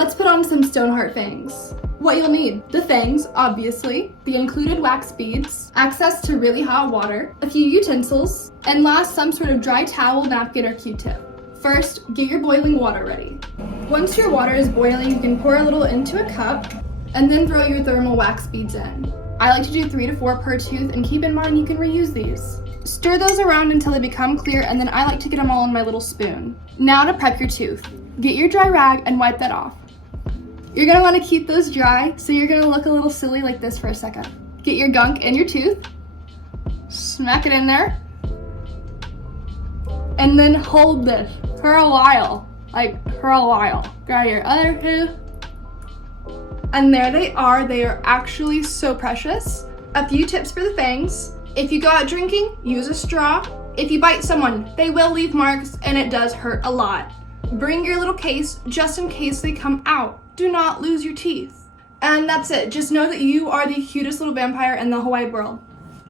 Let's put on some Stonehart Fangs. What you'll need: the fangs, obviously, the included wax beads, access to really hot water, a few utensils, and last, some sort of dry towel, napkin, or Q-tip. First, get your boiling water ready. Once your water is boiling, you can pour a little into a cup and then throw your thermal wax beads in. I like to do 3 to 4 per tooth, and keep in mind you can reuse these. Stir those around until they become clear, and then I like to get them all in my little spoon. Now to prep your tooth. Get your dry rag and wipe that off. You're gonna wanna keep those dry, so you're gonna look a little silly like this for a second. Get your gunk in your tooth, smack it in there, and then hold this for a while. Grab your other tooth, and there they are. They are actually so precious. A few tips for the fangs. If you go out drinking, use a straw. If you bite someone, they will leave marks, and it does hurt a lot. Bring your little case just in case they come out. Do not lose your teeth. And that's it. Just know that you are the cutest little vampire in the whole wide world.